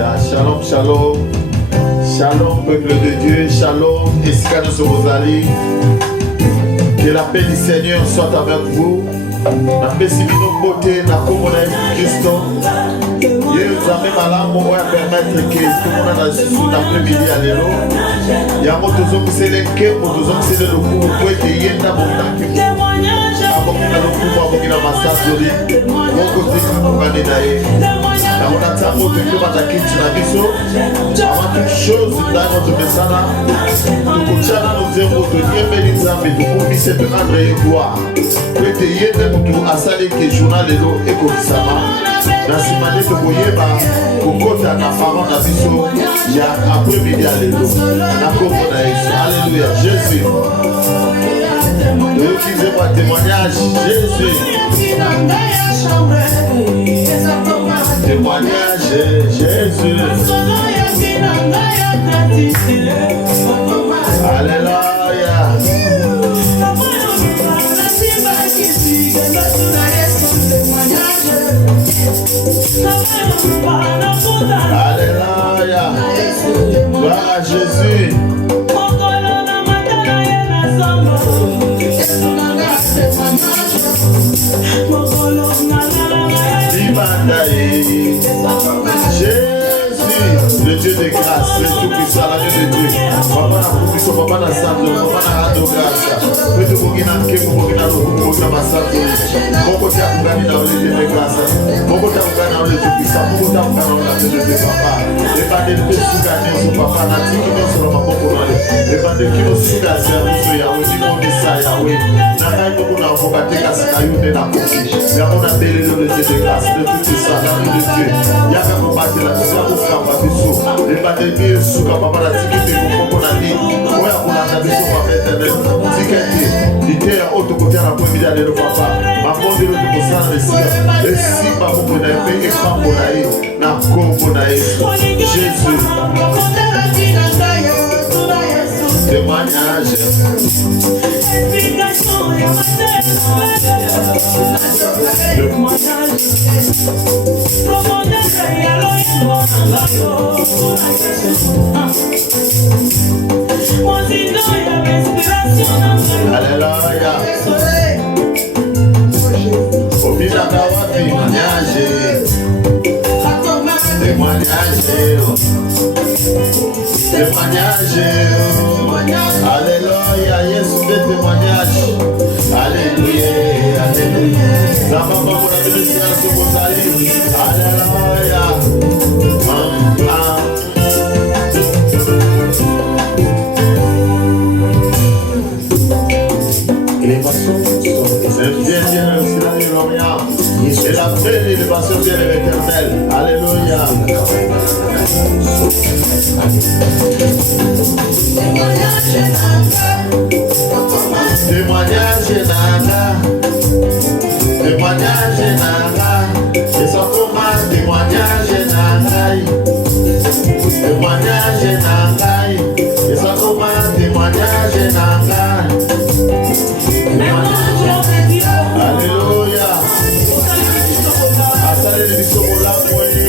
Alléluia. Shalom, shalom. Shalom, peuple de Dieu. Shalom, Escanos Rosali. Que la paix du Seigneur soit avec vous. La paix si nous beauté, la communauté de Christ. Dieu nous a même à l'âme pour permettre que tout le monde a sous l'après-midi à l'élo. Il y a un autre qui s'est l'équé, pour tous qui s'est le coup, pour être yéna bon temps. Abongina le coup, abongina massage, mon côté pour gagner d'ailleurs. On attend votre vie à la kitchen à biso. Avant toute chose, dans notre message, nous continuons nous dire votre Dieu béni Zambé, nous promettons de rendre gloire. Prêtez yéna pour assaler que journal et l'eau et comme ça va. Dans ce matin, nous voyons pour côté à la parole à biso, il y a après-midi à l'élo. Alléluia, Jésus. Nous utilisons un témoignage, Jésus. Témoignage, Jésus. Alléluia. Alléluia. Gloire à Jésus. Jésus, le Dieu de grâce, le Tout-Puissant, la Dieu de Dieu. Papa na kubiso, papa na santo, papa na hado grâce. Petu kugina kemu, kugina luku, kugina masanto. Moko tia kugani na ole Dieu de grâce. Moko tia kugani na ole Tout-Puissant, moko tia kugani na ole Dieu de papa. Lepande de sugani osu papa na tiki no solo mapoko nale. Lepande kino suga service Yahweh, ni mondesa Yahweh. Na kai toko na vokateka sina yunde na koki. Yamona bele le Dieu de grâce, le Tout-Puissant, la Dieu de Dieu. Yaka kompate la tisa kukamba biso. Lepande kino suga papa na tiki te kukoko na ni. Oya kulanda biso kwa metene. Tiketi, ite ya oto kote na kwe mida lelo papa. Makonde lo tuko sana lesiga. Lesiba moko na epe ekambo na e. Na kombo na e. Jésus. Témoignage. Alléluia. Obidaka wapi témoignage. Témoignage. Témoignage. Alléluia. Yesu de témoignage. Alléluia. Alléluia. Zamba pour la bénédiction sur vos alliés. Alléluia. Et la belle élévation vient de l'Éternel. Alléluia. Témoignage nana. Témoignage nana. Et ça commence témoignage nana. Témoignage nana. Et ça commence témoignage nana. Alléluia. Asale biso mola moye.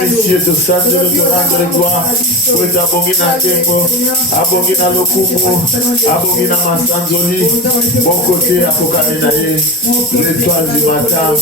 Monsieur de Saint de rendre gloire pour abongina tempo, abongina lokumu, abongina masanzoli, bon côté apokalinaye, l'étoile du matin,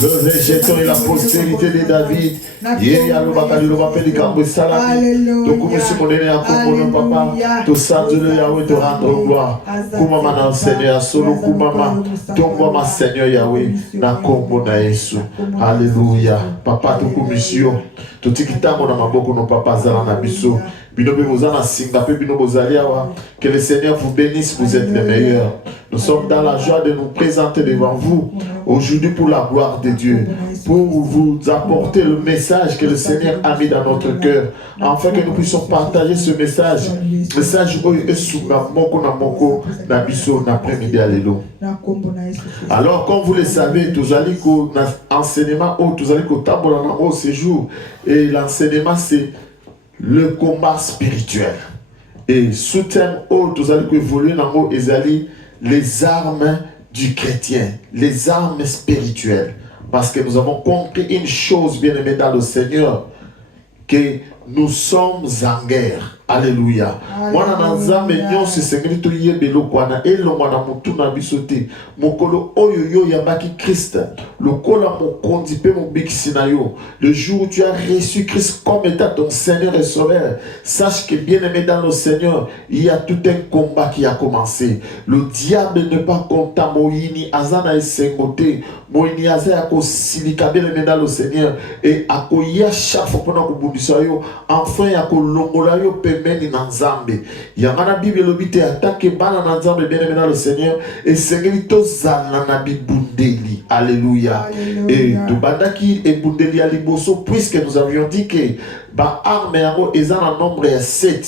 le rejeton et la postérité de David. Yé ya lobakali lobapeli kambo salami. Donc monsieur mon aîné à Congo papa, to sanzoli Yahweh te rendre gloire. Kumama na Seigneur solo kumama, tomba ma Seigneur Yahweh na Congo na Yesu. Alléluia. Papa to commission. Totikitango na maboko no papa zala na biso. Binobe bozana singa pe binobo zaliawa. Que le Seigneur vous bénisse, vous êtes les meilleurs. Nous sommes dans la joie de nous présenter devant vous aujourd'hui pour la gloire de Dieu, pour vous apporter le message que le Seigneur a mis dans notre cœur, afin que nous puissions partager ce message. Message moko na moko na biso na après-midi alléluia. Alors comme vous le savez, tous allez qu'au enseignement ou tous allez qu'au tableau au séjour, et l'enseignement c'est le combat spirituel. Et sous thème où tous allez évoluer dans haut les armes du chrétien, les armes spirituelles. Parce que nous avons compris une chose, bien aimé dans le Seigneur, que nous sommes en guerre. Alléluia. Moi, dans nzambe nyonso sengeli to yebelo kwana elongo na mutu na bisote. Mokolo oyo yo yabaki Christ. Lokola mokondi pe mobikisi na yo. Le jour où tu as reçu Christ comme état ton Seigneur et Sauveur, sache que bien aimé dans le Seigneur, il y a tout un combat qui a commencé. Le diable ne pas content moini azana esengote. Moini azaya ko silika bien aimé dans le Seigneur et akoya chaque fois pendant ko bundisa yo, enfin ya ko longola yo meni na nzambe yangana bible lobite attaque bana na nzambe bien aimé dans le Seigneur et sengeli to zala na bibundeli. Alléluia. Et de bandaki et bundeli à liboso, puisque nous avions dit que ba arme yango eza na nombre ya 7.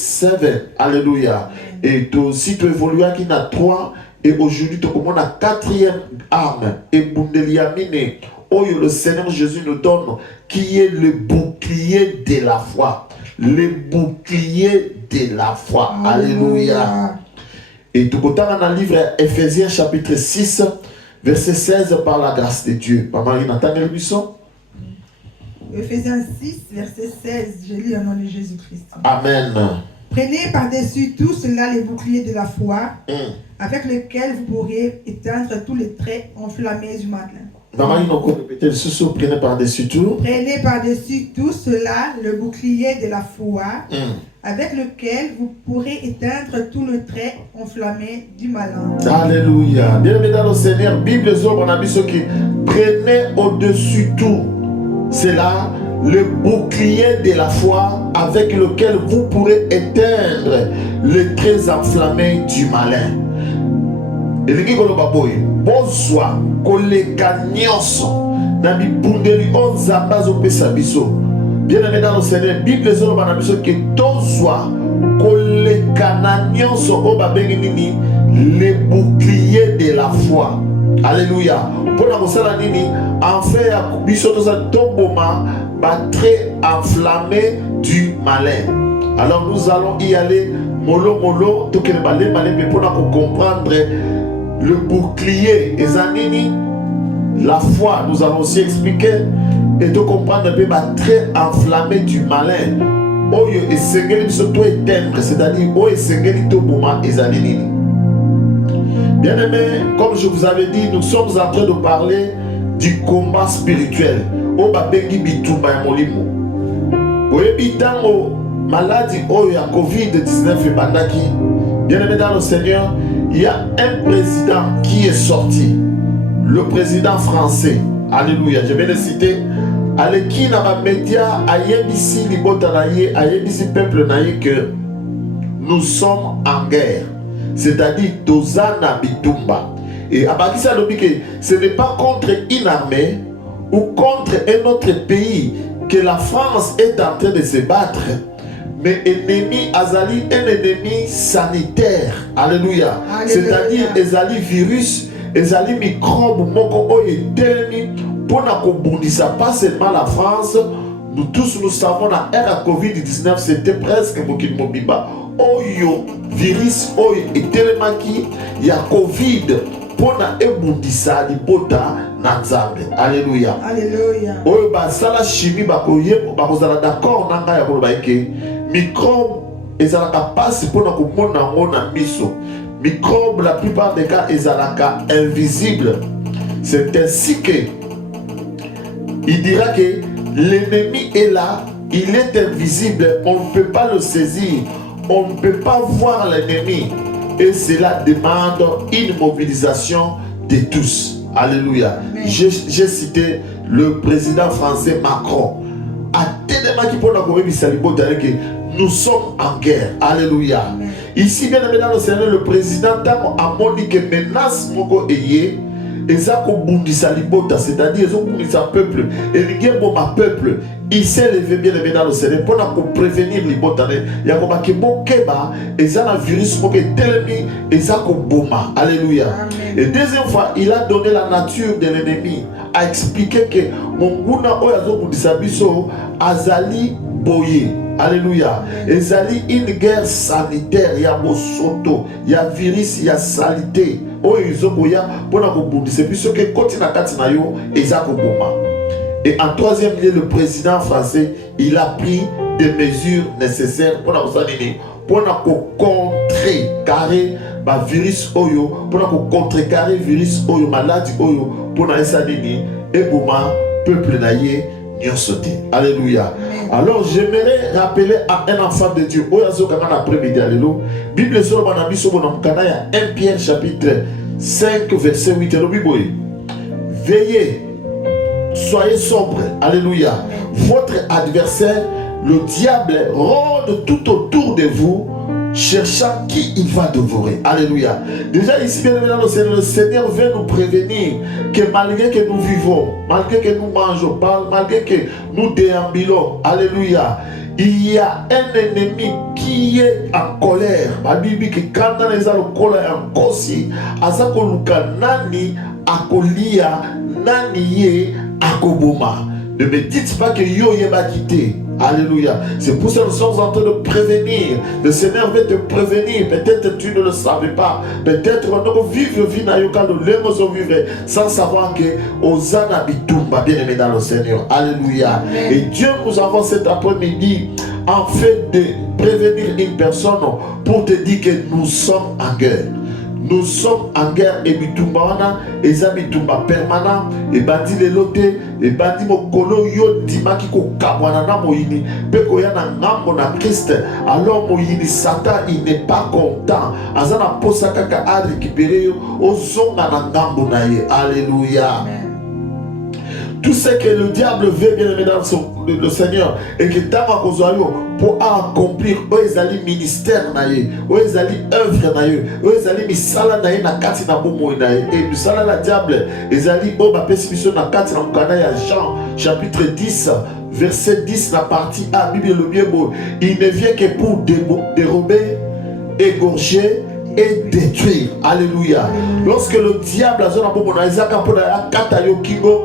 Alléluia. Et si tu évolues qui na 3 et aujourd'hui tu commences la 4e arme et bundeli ya mine oyo le Seigneur Jésus nous donne, qui est le bouclier de la foi. Le bouclier de la foi. Alléluia. Et tout côté dans le livre Ephésiens chapitre 6, verset 16, par la grâce de Dieu. Maman, Nathan le buisson. Ephésiens 6, verset 16, je lis au nom de Jésus-Christ. Amen. Prenez par-dessus tout cela les boucliers de la foi, avec lesquels vous pourriez éteindre tous les traits enflammés du malin. Maman, il encore répété, prenez par-dessus tout. Prenez par-dessus tout cela le bouclier de la foi, avec lequel vous pourrez éteindre tout le trait enflammé du malin. Alléluia. Bien-aimé dans le Seigneur, Bible on a dit ce qui prenez au-dessus tout cela le bouclier de la foi, avec lequel vous pourrez éteindre les traits enflammés du malin. Et les gens qui bonsoir, koleka nyonso, na bibundeli onzamba zo pesa biso. Bien aimé dans le Seigneur, Bible zo na biso que tozwa koleka na nyonso o babengi nini le bouclier de la foi. Alléluia. pour la mosala nini en fait ya biso to sa tomboma ba très enflammé du malin. Alors nous allons y aller mollo mollo to que le malin mais pour comprendre le bouclier ezanini la foi. Nous allons aussi expliquer et de comprendre un peu ba très enflammé du malin. Oyo esengeli biso to éteindre, c'est-à-dire oyo esengeli to boma ezanini. Bien-aimés, comme je vous avais dit, nous sommes en train de parler du combat spirituel. O babengi bitumba ya molimo. Oyebi tango maladie oyo ya COVID-19 ebandaki. Bien-aimés dans le Seigneur, il y a un président qui est sorti. Le président français. Alléluia. Je vais le citer. Aleki na ba média ayebisi libota na ye, ayebisi peuple na ye que nous sommes en guerre. C'est-à-dire Tozana Bitumba. Et Abakisa Lobi que ce n'est pas contre une armée ou contre un autre pays que la France est en train de se battre, mais ennemi Azali, un ennemi sanitaire. Alléluia. C'est-à-dire Ezali virus, Ezali microbe, moko oye telemi, pour na kobundisa pas seulement la France. Nous tous nous savons la ère COVID-19 c'était presque Mokil Mobiba. Oyo virus oyo etelemaki ya COVID pona ebundisa libota na Nzambe. Alléluia. Alléluia. Oyo basala chimie bakozala d'accord na ngai ya koloba eke microbe ezalaka pasi pona komona yango na miso. Microbe la plupart des cas ezalaka invisible. C'est ainsi que il dira que l'ennemi est là, il est invisible, on ne peut pas le saisir, on ne peut pas voir l'ennemi. Et cela demande une mobilisation de tous. Alléluia. J'ai cité le président français Macron. Nous sommes en guerre. Alléluia. Amen. Ici, bien évidemment, le Seigneur, le président a montré que menace moko eye. C'est-à-dire ils ont peuple et ma peuple il s'est levé bien évidemment dans le Seigneur pour prévenir les botans. Il y a comme que bon keba et ça la virus pour que telemi et ça boma. Alléluia. Et deuxième fois il a donné la nature de l'ennemi, a expliqué que mon guna oyazo budisabiso azali boye. Alléluia. Ezali une guerre sanitaire, il y a mosoto, il y a virus, il y a salité. Et en troisième lieu, le président français, il a pris des mesures nécessaires pour contrer carré virus oyo, pour contrer virus oyo, maladie oyo, pour et peuple naïe. Alléluia. Alors j'aimerais rappeler à un enfant de Dieu après-midi Bible sur 1 Pierre chapitre 5 verset 8 veillez, soyez sobres. Alléluia. Votre adversaire le diable rôde tout autour de vous cherchant qui il va dévorer. Alléluia. Déjà ici, bien évidemment, le Seigneur veut nous prévenir que malgré que nous vivons, malgré que nous mangeons, malgré que nous déambulons, alléluia, il y a un ennemi qui est en colère. La Bible dit que quand on est en colère, en kosi, azako luka nani akolia nani ye akoboma. Ne me dites pas que yo yeba quitté. Alléluia. C'est pour ça que nous sommes en train de prévenir. Le Seigneur veut te prévenir. Peut-être tu ne le savais pas. Peut-être on vivre sans savoir que Osana Bitumba, bien aimé dans le Seigneur. Alléluia. Amen. Et Dieu nous avons cet après-midi en fait de prévenir une personne pour te dire que nous sommes en guerre. Nous sommes en guerre et bitumba et bitumba permanent et bandi le lote et bandi mokolo yo dimaki ko kabwana na moyini peko ya na ngambo na Christ. Alors moyini Satan il n'est pas content azana posa kaka a récupérer ozonga na ngambo na ye. Alléluia. Tout ce que le diable veut bien aimer dans le Seigneur et que tant pour accomplir ezali ministère na ye, ezali œuvre na ye, ezali misala na ye na kati na bomo na ye. Et misala la diable ezali o ba pesibiso na kati na mukana ya Jean chapitre 10 verset 10 la partie A. Bible le bien beau, il ne vient que pour dérober, égorger et détruire. Alléluia. Lorsque le diable a zona bomo na ezaka pona kata yo kingo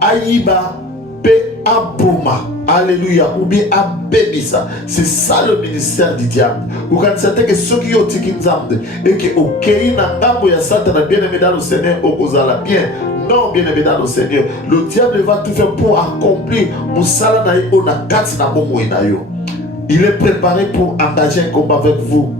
ayiba pe aboma. Alléluia. Ou bien abébisa. C'est ça le ministère du diable. Vous connaissez que ceux qui ont tiki nzambe et que au kei na ngambo ya Satan bien aimé dans le Seigneur au kozala bien. Non, bien aimé dans le Seigneur. Le diable va tout faire pour accomplir musala na yo na kati na bomo na yo. Il est préparé pour engager un combat avec vous.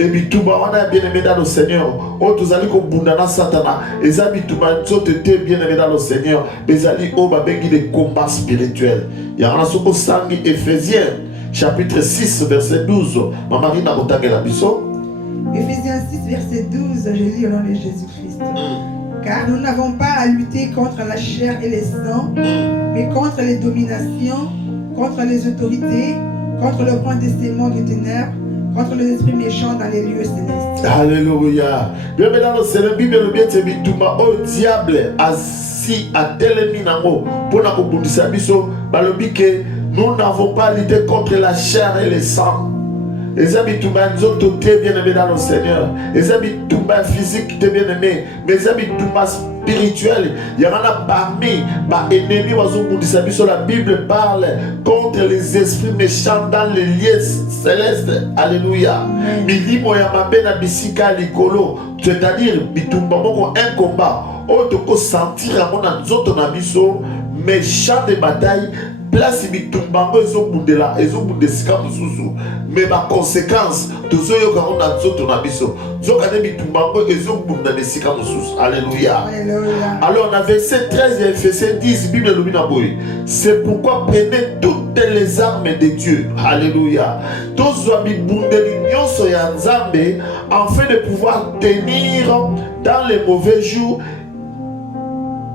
Et bituba wana bien aimé dans le Seigneur. Oh tozali ko bundana Satana. Eza bituba nzote te bien aimé dans le Seigneur. Ezali o babengi des combats spirituels. Yana soko sangi Éphésiens chapitre 6 verset 12. Mamari na kotangela biso. Éphésiens 6 verset 12, je lis au nom de Jésus-Christ. Car nous n'avons pas à lutter contre la chair et les sangs, mais contre les dominations, contre les autorités, contre le point des mondes des ténèbres, contre les esprits méchants dans les lieux célestes. Alléluia. Bien maintenant, c'est la Bible, le bien c'est bituma au diable assis à teleminango pour na kobundisa biso balobi que nous n'avons pas lutté contre la chair et le sang. Les habits tout bas, nous bien aimés dans le Seigneur. Les habits tout bas physiques, t'es bien aimé. Mais les habits tout bas spirituels, il y en a parmi les ennemis. La Bible parle contre les esprits méchants dans les lieux célestes. Alléluia. C'est-à-dire, un combat. On sentir méchant de bataille. Place bitumbango ezobundela ezobundesika mususu mais ba conséquence tozoyoka ona nzoto na biso zokane bitumbango ezobunda desika mususu. Alléluia. Alors dans verset 13 et verset 10 Bible lumina boy, c'est pourquoi prenez toutes les armes de Dieu. Alléluia. Tozwa bibundeli nyonso ya Nzambe afin de pouvoir tenir dans les mauvais jours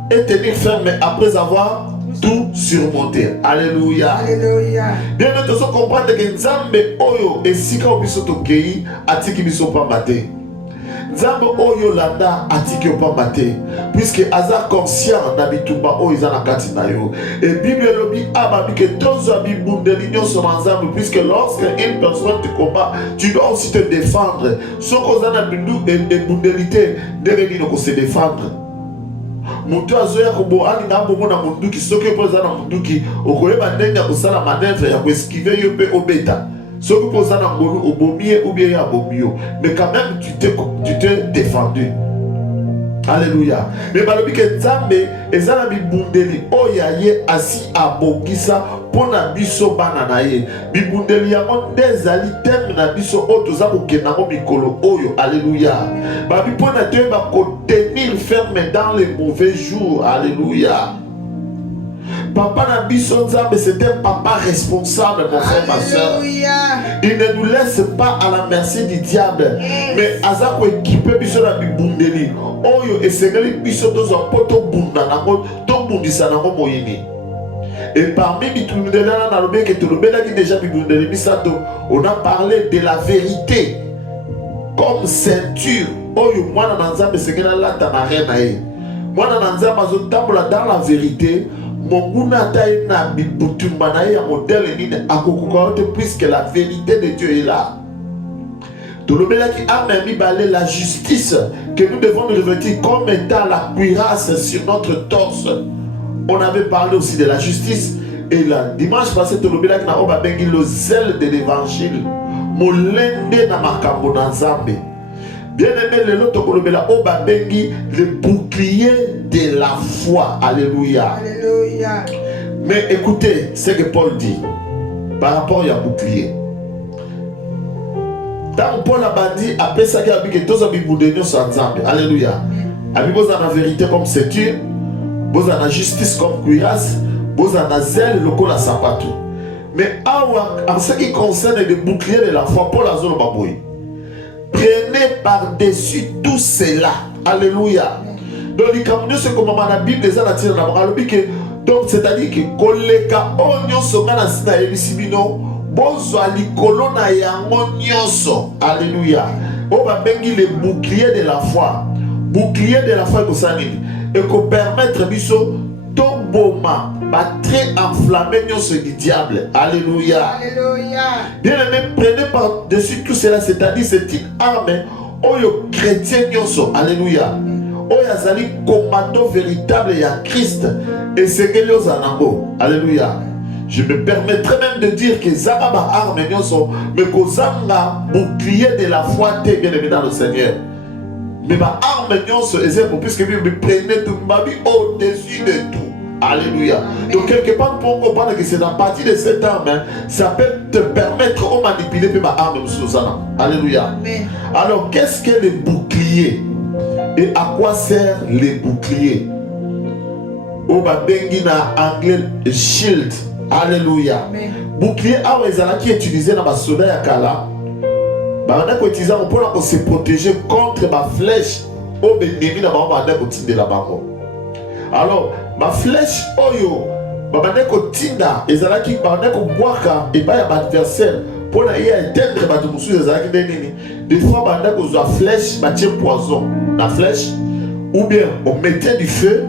et tenir ferme après avoir tout surmonter. Alléluia. Alléluia. Bien nous devons comprendre que Nzambe oyo esika obiso tokei atiki biso pa maté. Nzambe oyo landa atiki pa maté puisque aza conscient na bitumba oyo izana kati na yo. Et Bible lobi ababi que tozo abibundeli nyonso na Nzambe puisque lorsque une personne te combat, tu dois aussi te défendre. Soko zana bindu et bundelité deveni no se défendre. Mutu azoya kubo ali na bomo na munduki soki poza na munduki okoyeba ndenge ya kosala manœuvre ya esquiver yo pe obeta soki poza na ngolu obomie ou bien ya bomio mais quand même tu t'es défendu. Alléluia. Mais balobi ke Nzambe ezala bibundeli oya ye asi abokisa pona biso bana na ye bibundeli yango ndezali teme na biso oyo toza kokenda ngo mikolo oyo. Alléluia. Babi pona te ba tenir ferme dans les mauvais jours. Alléluia. Papa na biso Nzambe, c'est un papa responsable, mon frère, ma soeur. Il ne nous laisse pas à la merci du diable. Mais azako équipé biso na bibundeli oyo esengeli biso tozo poto bunda nango to bundisa nango moyini. Et parmi bibundeli na lobe ke to lobela ki déjà bibundeli bisato, on a parlé de la vérité comme ceinture oyo mwana na Nzambe esengela lata na rena ye. Mwana na Nzambe azotambola dans la vérité. Monguna taï na bibutumba na ya modèle nini akokuka puisque la vérité de Dieu est là. Tolobela ki amemi balé la justice que nous devons nous revêtir comme étant la cuirasse sur notre torse. On avait parlé aussi de la justice et la dimanche passé tolobela ki na oba bengi le zèle de l'évangile. Molende na makambo na Nzambe. Bien aimé, le lot okolobela oba bengi le bouclier de la foi. Alléluia. Alléluia. Mais écoutez ce que Paul dit par rapport à bouclier. Tant Paul a dit après ça qu'il a dit que tous les boucliers sont ensemble. Alléluia. Abi boza na vérité comme ceinture, boza na justice comme cuirasse, boza na zèle lokola sapato. Mais en ce qui concerne les boucliers de la foi, Paul a zolo baboui. Prenez par-dessus tout cela. Alléluia. Donc, les camions, c'est comme la Bible des Anatires. Donc, c'est-à-dire que koleka onyo songana sina elisibino bozo alikolo na yango nyonso. Alléluia. On va bengi le bouclier de la foi. Bouclier de la foi que ça dit. Et qu'on permettre biso to boma, très enflammé ce diable. Alléluia. Alléluia. Bien aimé, prenez par-dessus tout cela, c'est-à-dire cette arme, oyo chrétien nyonso. Alléluia. Oyo azali commando véritable ya Christ et c'est que les anango. Alléluia. Je me permettrai même de dire que Zababa arme nyonso, mais kozanga bouclier de la foi te bien aimé dans le Seigneur. Mais ma arme nyonso est pour puisque vous me prenez tout ma vie au-dessus de tout. Alléluia. Amen. Donc quelque part pour comprendre que c'est dans partie de cette arme, hein, ça peut te permettre de manipuler ma arme Susanna. Alléluia. Amen. Alors qu'est-ce que les boucliers et à quoi servent les boucliers? Au babengi na anglais shield. Alléluia. Amen. Bouclier awezala qui est utilisé dans ma soda ya kala. Ba on a utilisé pour se protéger contre ma flèche au benemi na ba on a utiliser la bango. Alors, ma flèche oyo, babane ko tinda, ezalaki babane ko boaka et ba ya adversaire pour na y éteindre ba musu ezalaki nini. Des fois babane ko zo flèche, ba tie poison na flèche ou bien on mettait du feu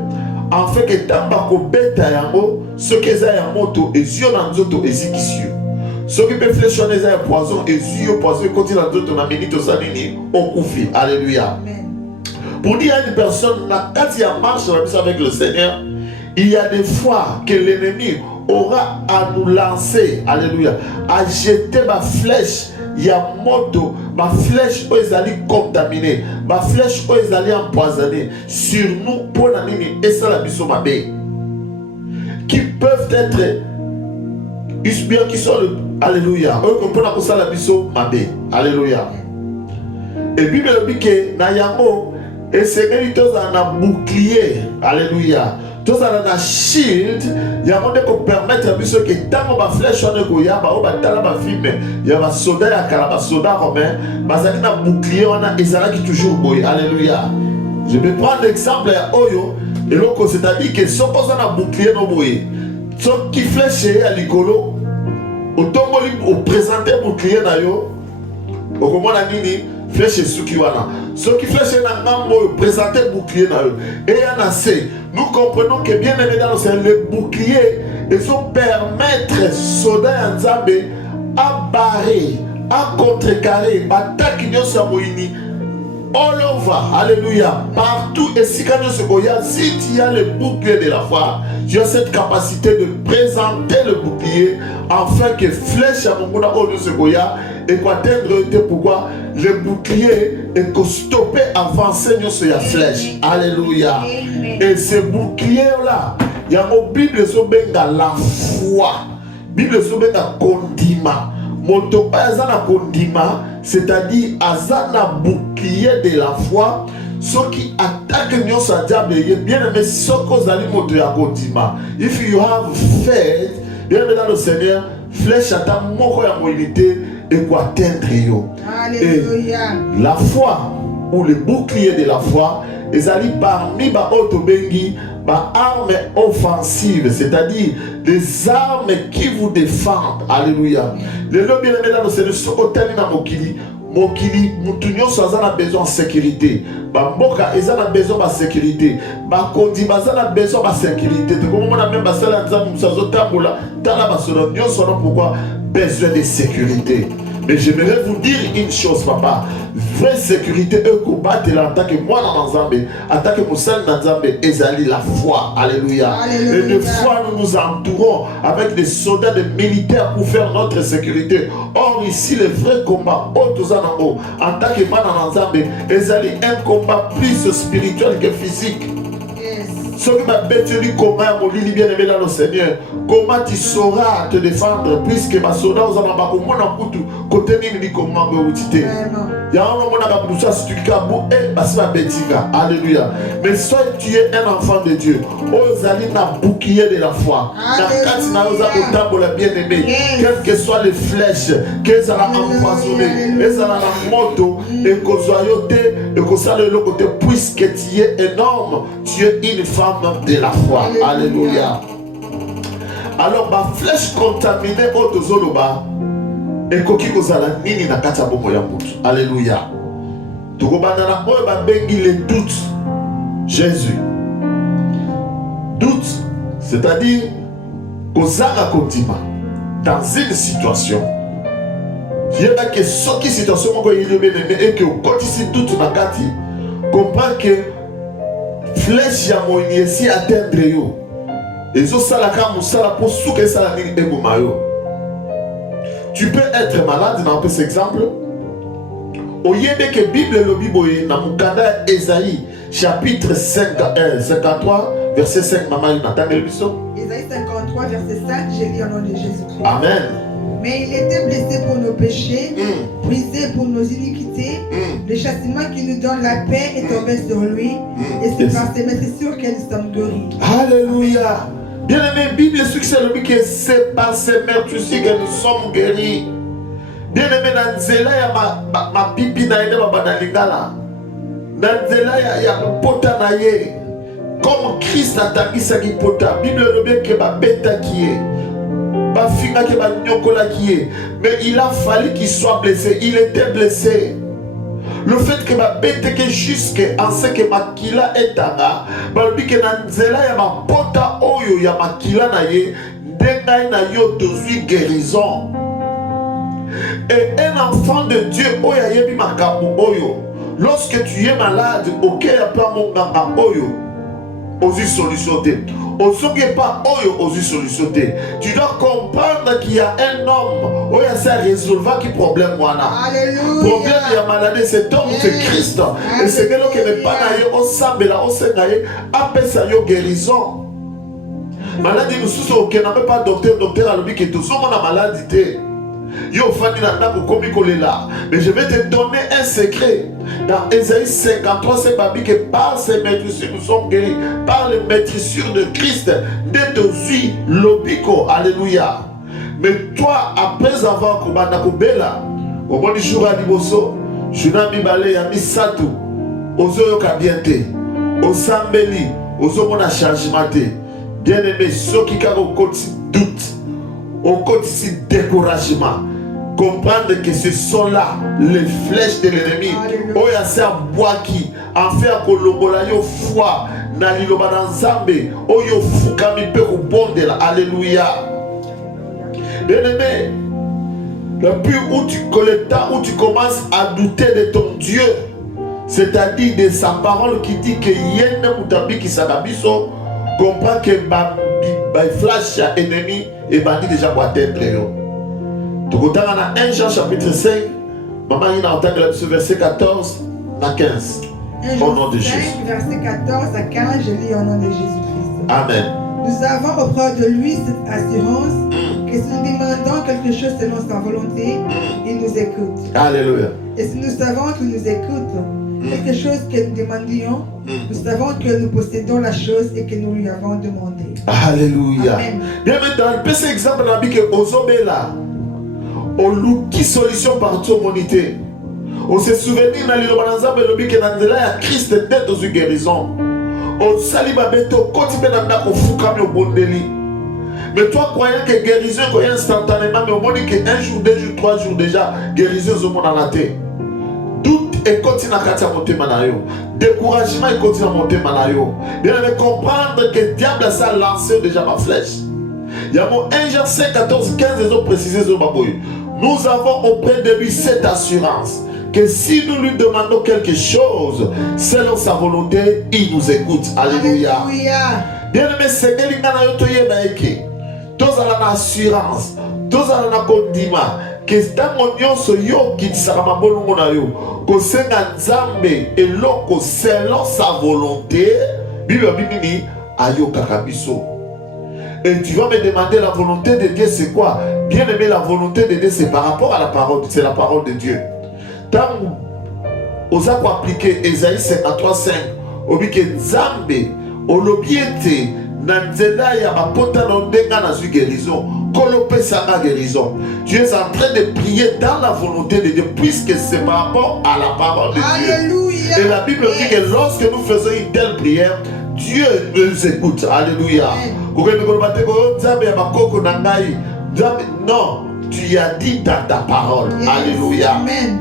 en fait que tamba ko beta yango, ce que za ya moto ezio na nzoto ezikisio. Ce qui peut flèche on eza ya poison ezio poison continue na nzoto na minute sanini okufi. Alléluia. Amen. Pour dire à une personne, quand il y a marche avec le Seigneur, il y a des fois que l'ennemi aura à nous lancer, alléluia, à jeter ma flèche, il y a moto, ma flèche où ils allaient contaminer, ma flèche où ils allaient empoisonner sur nous pour l'année et ça la mission ma baie. Qui peuvent être, bien qui sont le, alléluia, eux comprennent pour ça la mission ma baie, alléluia. Et puis, le dit que, Nayango, et c'est que tous un bouclier, alléluia. Tous un shield, il y a un monde qui permet à ceux qui tant ma flèche on est goya, ba oba tala ma film, il y a ma soda ya kala, soda romain, bazaki na bouclier on a ezala qui toujours boy, alléluia. Je vais prendre l'exemple à Oyo, et donc c'est-à-dire que ce qu'on a bouclier no boy, ce qui flèche à l'icolo, au tomboli au présenter bouclier na yo, au comment la nini flèche suki wana. Ce qui flèche na ngambo présenter bouclier na eux. Et en assez, nous comprenons que bien aimé dans le bouclier, ils ont permettre soda nzambe à barrer, à contrecarrer, attaque nyosa moini. All over, alléluia, partout et si tu as le bouclier de la foi, tu as cette capacité de présenter le bouclier afin que flèche à mon monde de Segoya et quoi atteindre pourquoi le bouclier est que stopper avancer sur la flèche. Alléluia. Et ce bouclier là, il y a mon Bible sur la foi. Bible sur condiment. Moto azana condiment, c'est-à-dire azana bouclier de la foi. Ceux qui attaquent nous sa diable, bien aimé, ce que zali moto ya condiment. If you have faith, bien aimé dans le Seigneur, flèche à ta moko ya mobilité et quoi atteindre yo. Alléluia. La foi ou le bouclier de la foi, ils allaient parmi ba autobengi. Bah, armes offensives, c'est-à-dire des armes qui vous défendent. Alléluia. Le lobby bien aimé dans le Seigneur, ce côté na mokili, mutunyo soza na besoin de sécurité. Bah, mboka eza na besoin de sécurité. Bah, kondi baza na besoin de sécurité. Te comme on a même basala nzamu musazo tambola, tala basolo nyo sono pourquoi besoin de sécurité. Mais j'aimerais vous dire une chose, papa. Vraie sécurité, eux combattent l'attaque moi dans Nzambe, attaque Moussel dans Nzambe, ezali la foi. Alléluia. Et de foi, nous nous entourons avec des soldats, des militaires pour faire notre sécurité. Or, ici, le vrai combat, en tant que moi dans Nzambe, ezali un combat plus spirituel que physique. Ce qui m'a bêtini comment mon lit bien aimé dans le Seigneur, comment tu sauras te défendre puisque ma soda aux amabas comme mon amoutou côté ni comment me outité. Il y a un moment où on a si tu kabou et basi ma bêtiga. Alléluia. Mais soit tu es un enfant de Dieu, aux alliés n'a bouclier de la foi. Dans quatre n'a aux table la bien aimé, quelles que soient les flèches, qu'elles soient empoisonnées, elles soient la moto et qu'aux soyoté et qu'aux soit le côté puisque tu es énorme, tu es une femme de la foi. Alléluia. Alors ma flèche contaminée au tozoloba et koki kozala nini na kata bomo ya mutu. Alléluia. Tukobandana oyo bengi les doutes. Jésus. Doute, C'est-à-dire, kozanga kotima dans une situation. Je dis que ce situation et que quand toute ma carte, comprend que flèche ya moïse si atteindre yo. Et ça la carte musala pour souke ça ni egomayo. Tu peux être malade dans cet exemple. Oyebe que Bible le Bible na mukanda Esaïe chapitre 53 verset 5 maman n'entend le biso. Esaïe 53 verset 5, je lis au nom de Jésus-Christ. Amen. Mais il était blessé pour nos péchés, brisé pour nos iniquités. Le châtiment qui nous donne la paix est tombé sur lui. Et c'est par ses maîtresures que nous sommes guéris. Alléluia. Bien-aimé, Bible succès le dit que c'est par ses meurtrissures que nous sommes guéris. Bien-aimé, dans Zela ya ma pipi na ene babana lingala. Dans Zela ya pota na ye. Comme Christ a tangisa ki pota. Bible le dit que ba beta qui est. Ba finga que ba nyokola qui est. Mais il a fallu qu'il soit blessé. Il était blessé. Le fait que ma bête que jusque en ce que ma kila est tanga, balbi que na nzela ya ma pota oyo ya ma kila na ye, dengai na yo tozui guérison. Et un enfant de Dieu oya yebi makabu oyo. Lorsque tu es malade, ok ya pas mon ganga oyo, osu solution te. Osoge pas oyo osu solution te. Tu dois comprendre qu'il y a un homme oya ça résolva qui problème wana. Alléluia. Problème ya maladie cet homme c'est Christ. Et c'est que l'on n'est pas naïe au sambela au sengaye appelle yo guérison. Maladie nous sous aucun n'a pas docteur à l'objet que tout ça on a maladie. Yo fani na ndako komi kolela. Mais je vais te donner un secret. Dans Esaïe 53, c'est pas dit que par ces maîtrissures nous sommes guéris. Par les maîtrissures de Christ, de tozui lobiko. Alléluia. Mais toi, après avoir koubana kobela, au bon jour à Liboso, je n'ai mis balé à Misatou, aux oyoka bienté, au Sambeli, aux omona changement. Bien aimé, ceux qui ont au côté doute, au côté découragement, comprendre que ce sont là les flèches de l'ennemi. Oya se abwaki, en faire kolombola yo foi, na liloba na nzambe, oyo fukami pe kubondela. Alléluia. Bien aimé, depuis où tu commences à douter de ton Dieu, c'est-à-dire de sa parole qui dit que yene mutabi ki sakabiso, comprend que ba flash ennemi et bandit déjà pour atteindre yo. Tu regardes dans 1 Jean chapitre 5, maman il a entendu le verset 14 à 15. Au nom de Jésus. Verset 14 à 15, je lis au nom de Jésus-Christ. Amen. Nous avons auprès de lui cette assurance que si nous demandons quelque chose selon sa volonté, il nous écoute. Alléluia. Et si nous savons qu'il nous écoute, quelque chose que nous demandions, nous savons que nous possédons la chose et que nous lui avons demandé. Alléluia. Amen. Bien maintenant, le petit exemple on a dit que Ozobela, on loue qui solution partout au monité. On se souvient dans le Bananza, mais que dans la Christ est dans une guérison. On sali babeto continue dans le fukami au bondeli. Mais toi croyant que guérison est instantanément, mais au moins qu'un jour, 2 jours, 3 jours déjà, guérison au monde en la terre. Doute et continue à monter manayo. Découragement et continue à monter manayo. Bien de comprendre que le diable a lancé déjà ma flèche. Il y a mon 1 Jean 5, 14, 15 ils ont précisé ce baboy. Nous avons auprès de lui cette assurance que si nous lui demandons quelque chose selon sa volonté, il nous écoute. Alléluia. Bien aimé, c'est que l'ingana yotoye baeke. Tous à l'assurance, tous à la condima. Que dans mon nyonso yo qui sera ma bolongo na yo. Que c'est un nzambe et loko selon sa volonté. Bible bibini ayo kakabiso. Et tu vas me demander la volonté de Dieu c'est quoi? Bien aimé, la volonté de Dieu c'est par rapport à la parole, c'est la parole de Dieu. Tant vous avez appliqué Esaïe 53, 5, au bique Nzambe, au lobiete, Nanzela ya bapota nondenga na su guérison, kolope sanga guérison. Tu es en train de prier dans la volonté de Dieu, puisque c'est par rapport à la parole de Alléluia. Dieu. Et la Bible dit que lorsque nous faisons une telle prière, Dieu nous écoute. Alléluia. Non, tu as dit dans ta parole. Alléluia. Amen.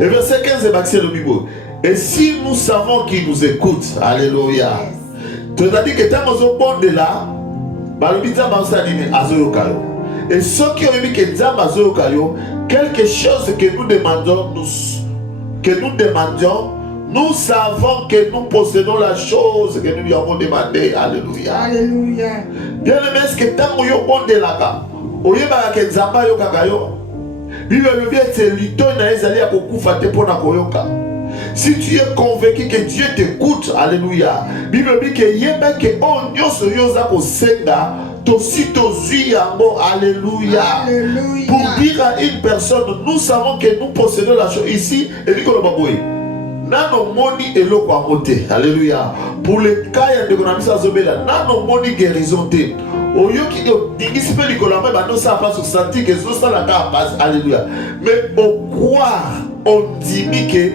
Et verset 15 est le Bible. Et si nous savons qu'il nous écoute, alléluia, C'est-à-dire que tant que bon de là, balobi nzambe azosalini azoyoka yo. Et ceux qui ont dit que nzambe azoyoka yo, quelque chose que nous demandions, nous savons que nous possédons la chose que nous lui avons demandé. Alléluia. Alléluia. Bien aimé, est-ce que tant que yo bon de là, oyeba que nzambe ayokaka yo, Bible dit que c'est lito na ezali ya kokufa te pona koyoka. Si tu es convaincu que Dieu t'écoute, alléluia. Bible dit que yeba que on nyoso yoza ko senga tosi tozui yango, alléluia. Alléluia. Pour dire à une personne, nous savons que nous possédons la chose ici et dit que le baboy. Nano moni eloko amote, alléluia. Pour le cas ya de konamisa zobela, nano moni guérison te. Oyoki dingisi pe likolo ba no sa pas senti que ça la passe, alléluia. Mais au croire on dit que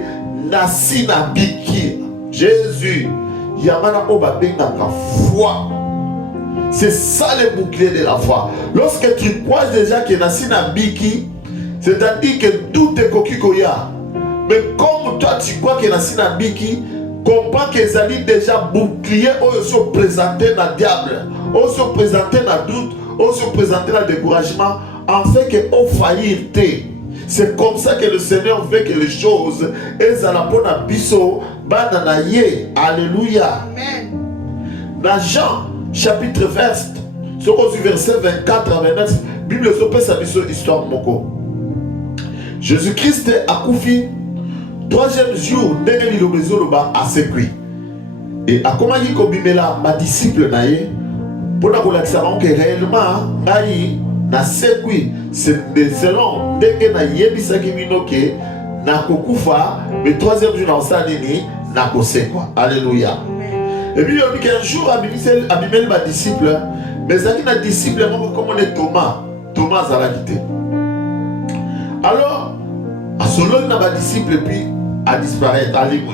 nasi na biki Jésus yamana oba benga ka foi. C'est ça le bouclier de la foi. Lorsque tu crois déjà que nasi na biki, c'est-à-dire que tout est kokikoya. Mais comme toi tu crois que nasi na biki, comprends que Zali déjà bouclier ou se présenter dans le diable, ou se présenter dans le doute, ou se présenter dans le découragement, en fait que on faillir. C'est comme ça que le Seigneur veut que les choses elles à la bonne biso bananaye. Alléluia. Amen. Dans Jean chapitre 20, verset 24 à 29, Bible s'oppose sa histoire moko. Jésus-Christ a koufi. Troisième jour, ndenge lilobezo loba asekwi. Et a comment dit kobimela ma disciple naye pour na kolakisa bango que réellement ngai na sekwi c'est selon ndenge na yebisaki bino ke na kokufa mais troisième jour na osanini na kosekwa. Alléluia. Et puis il dit qu'un jour abimeli ma disciple mais zaki na disciple comme on est Thomas zalaki te. Alors à solo na ba disciple puis à disparaître, alléluia.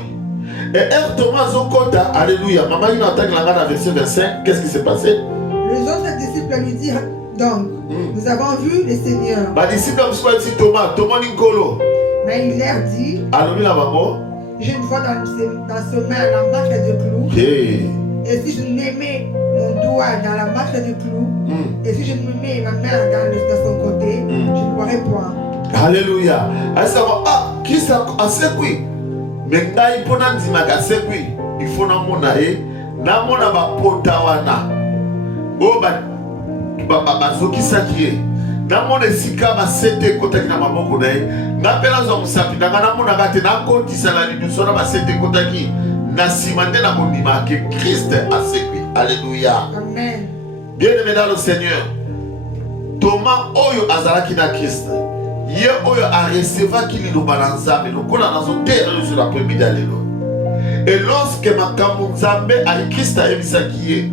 Et Thomas Zokota, alléluia. Maman, il entend la dans verset 25. Qu'est-ce qui s'est passé? Les autres disciples lui dirent donc, nous avons vu le Seigneur. Ma disciple, Thomas Nicolas. Mais il leur dit, alléluia, maman. Je ne vois dans ce main la marque de clou. Okay. Et si je ne mets mon doigt dans la marque de clou, et si je ne mets ma main dans son côté, je ne boirai point. Alléluia. Qui ça a sekui? Mais ngai pona ndima ka sekui. Il faut na mona na mona ba potawana. O ba zoki sakie. Na mona sika ba sete kota na maboko na na pela zo musapi na mona ka te na koti sala ni sona ba sete kota ki na simande na mondima que Christ a sekui. Alléluia. Amen. Bien-aimé dans le Seigneur. Thomas oyo azalaki na Christ. Ye oyo a recevoir qui lo balanza mais le kola na zo terre sur la première d'alléluia. Et lorsque makambo nzambe a Christ a ebisaki ye.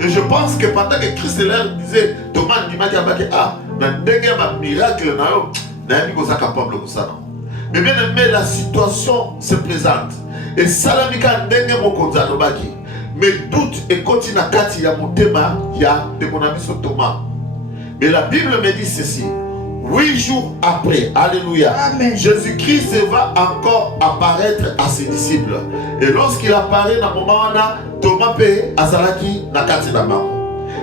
Et je pense que pendant que Christ leur disait Thomas ndima ki abaki na ndenge ba miracle na yo na yemi ko sa capable ko ça non. Mais bien aimé la situation se présente et salamika ndenge moko nzalo baki. Mais doute et continue à kati ya motema ya de mon ami Thomas. Mais la Bible me dit ceci. 8 jours après, alléluia, Jésus-Christ va encore apparaître à ses disciples. Et lorsqu'il apparaît dans le moment où Thomas paie Azalaki na kati na maman.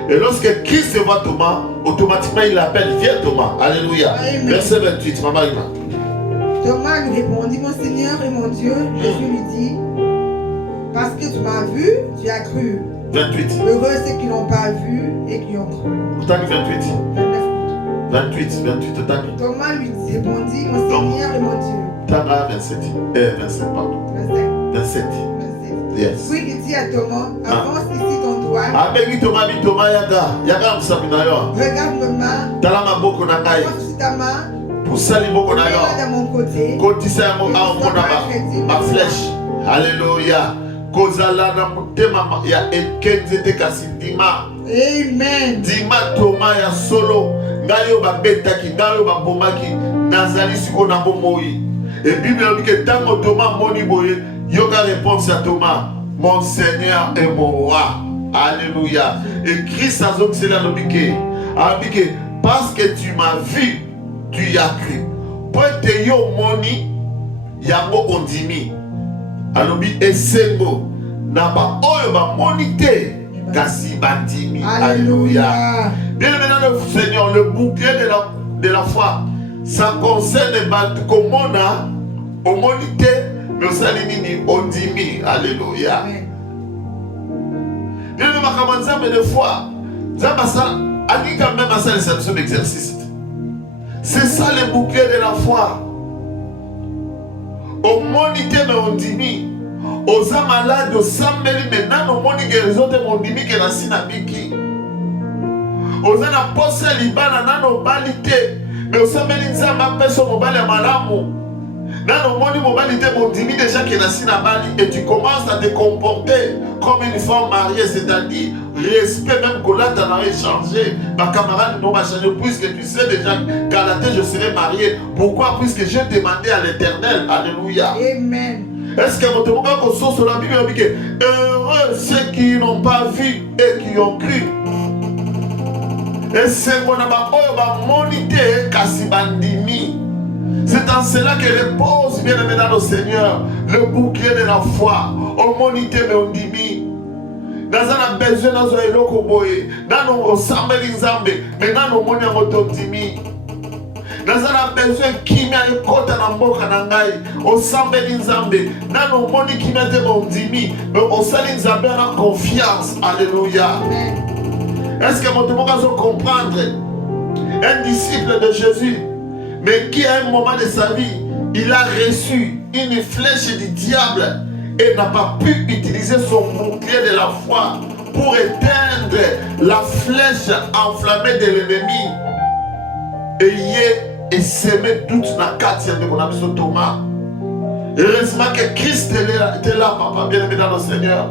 Et lorsque Christ voit Thomas, automatiquement il l'appelle, viens Thomas, alléluia. Amen. Verset 28, maman Ima. Thomas lui répondit, mon Seigneur et mon Dieu. Jésus lui dit, parce que tu m'as vu, tu as cru. 28. Heureux ceux qui n'ont pas vu et qui ont cru. Pourtant 28. 28, Thomas lui répondit, mon Seigneur et mon Dieu. 27, pardon. 27. Yes. Puis il dit à Thomas, avance ici ton doigt. Regarde ma main. Avance ici ta main. Mets-la dans mon côté. Ma flèche. Alléluia. Amen. Dima Thomas ya solo. Ngayo ba betaki, ngayo ba bomaki, nazali siko na bomoi. Et Bible dit que tant Thomas moni boye, yoka réponse à Thomas, mon Seigneur et mon roi. Alléluia. Et Christ a donc c'est là l'obike. Abike parce que tu m'as vu, tu y as cru. Pointe yo moni yango ondimi. Alobi esengo na ba oyo ba monité kasi bandimi. Alléluia. Bien aimé dans le Seigneur, le bouclier de la foi, ça concerne comme on a au monité, mais aussi nini ondimi. Alléluia. Bien aimé ma camarade, mais des fois, ça a quand même à ça les exercice. C'est ça le bouclier de la foi. Au monité mais ondimi. Aux malades, aux sambeli, maintenant, au monde que les autres m'ont dit que la sinabiki. Aux ana possé libana, nano balité, mais aux sambeli, ça m'a fait son mobile à malamu. Nano moni mobilité, m'ont dit déjà que la sinabali, et tu commences à te comporter comme une femme mariée, c'est-à-dire respect même que là, tu en avais changé. Ma camarade non m'a changé, puisque tu sais déjà qu'à la tête je serai marié. Pourquoi? Puisque j'ai demandé à l'Éternel. Alléluia. Amen. Est-ce que votre monde qu'on sort sur la Bible dit que heureux ceux qui n'ont pas vu et qui ont cru. Et c'est mon monité kasibandimi. C'est en cela que repose bien aimé dans le Seigneur le bouclier de la foi. Au monité mais on dit dans un besoin dans un eloko boye dans nos sambeli nzambe mais dans nos moni ngotondimi. Dans un besoin qui m'a écouté dans mboka na ngai au sambeli nzambe nano moni qui m'a été ondimi mais au sali nzambe a confiance. Alléluia. Est-ce que votre monde va comprendre un disciple de Jésus mais qui à un moment de sa vie il a reçu une flèche du diable et n'a pas pu utiliser son bouclier de la foi pour éteindre la flèche enflammée de l'ennemi et s'aimer toute la quartier de mon ami Thomas. Heureusement que Christ était là, papa, bien aimé dans le Seigneur.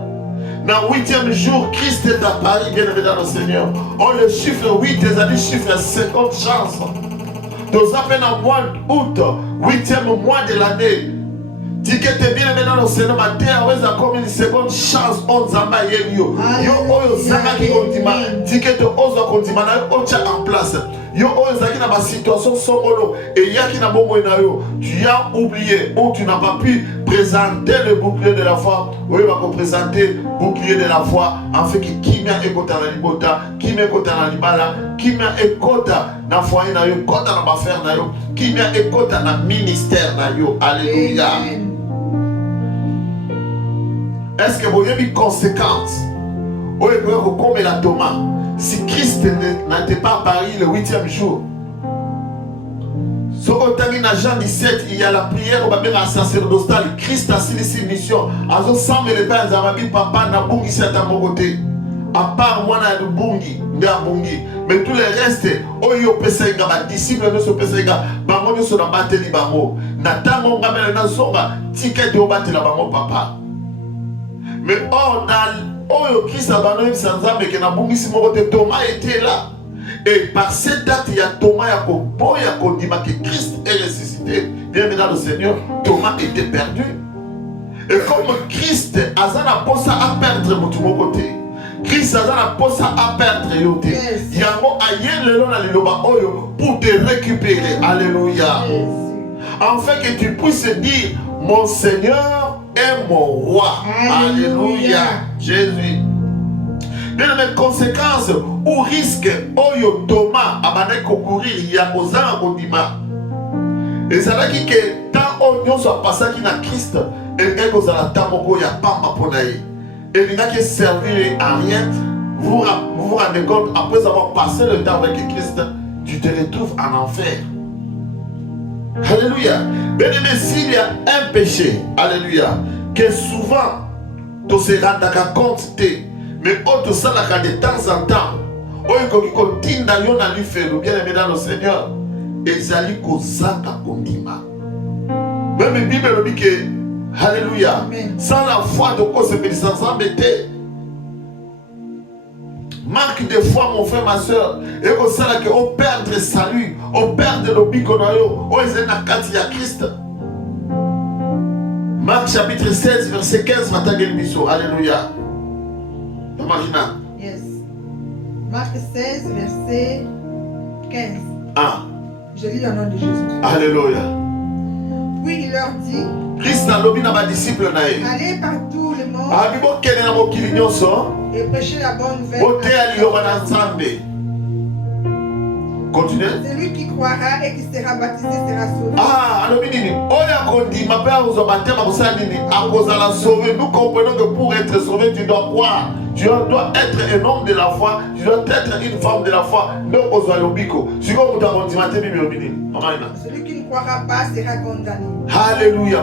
Dans le 8e jour, Christ est apparu, bien aimé dans le Seigneur. On le chiffre 8, les amis chiffre 50 chances. Dans un mois d'août, 8e mois de l'année, dit que tu es bien aimé dans le Seigneur, ma terre, ouais, ça comme une seconde chance, on zamba yo. Yo, oyo, zanga qui continue, dit que tu oses continuer, on tient en place. Yo, oyo, zaki na ma situation songolo, et yaki na bongo na yo, tu as oublié, ou tu n'as pas pu présenter le bouclier de la foi, ou il va présenter le bouclier de la foi, en fait, qui m'a écouté dans la libota, qui m'a écouté dans la libala, qui m'a écouté dans le foyer na yo, écouté dans l'affaire na yo, qui m'a écouté dans le ministère na yo. Alléluia. Est-ce que vous avez une conséquence? Ou est-ce que comme la Thomas, si Christ n'était pas apparu le 8e jour, ce qu'on a Jean 17, il y a la prière, on va bien à sacerdotal, Christ a signé ses missions. Alors, sans me le père, papa n'a bungi c'est à mon côté. À part moi, n'a de bungi, n'a bungi. Mais tous les restes, oh yo pesega, ma disciple ne se pesega, bango ne se la batte li bango. Natango ngamela na songa, ticket de batte la bango papa. Mais on a oh Christ a abandonné sans âme et que na bungi si mon côté Thomas était là. Et par cette date, il y a Thomas qui a dit que Christ est ressuscité. Bien maintenant le Seigneur, Thomas était perdu. Et comme Christ a posé à perdre mon côté, Christ a posé à perdre yote. Il y a un mot ailleurs le long dans le loba oyo pour te récupérer. Alléluia. Afin que tu puisses dire mon Seigneur est mon roi. Alléluia. Jésus. Bien mes conséquences ou risque oyo Thomas abandonné courir il y a kozanga kodima. Et ça veut dire que tant on soit passé qui na Christ et que vous allez tamoko ya pamba ponaï. Et il n'a que servir à rien. Vous vous rendez compte après avoir passé le temps avec Christ, tu te retrouves en enfer. Alléluia. Bien aimé, s'il y a un péché, alléluia, que souvent tu se rends compte mais autre ça de temps en temps, oyo kotinda yo na lifelo bien aimé dans le Seigneur, ezali kozaka kondima. Même la Bible dit que alléluia, sans la foi de quoi se peut sans embêter. Marque de foi mon frère ma soeur, et que ça là que on perdre salut, on perdre le biconayo, on est na kati ya Christ. Marc chapitre 16 verset 15 matagel biso. Alléluia. Imagina. Yes. Marc 16, verset 15. Ah. Je lis au nom de Jésus. Alléluia. Puis il leur dit, Christ a lobby na ba disciple nae. allez par tous les monde et prêcher la bonne nouvelle. Continuez. Celui qui croira et qui sera baptisé sera sauvé. Nous comprenons que pour être sauvé, tu dois croire. Tu dois être un homme de la foi, tu dois être une femme de la foi. Celui qui ne croira pas sera condamné. Alléluia.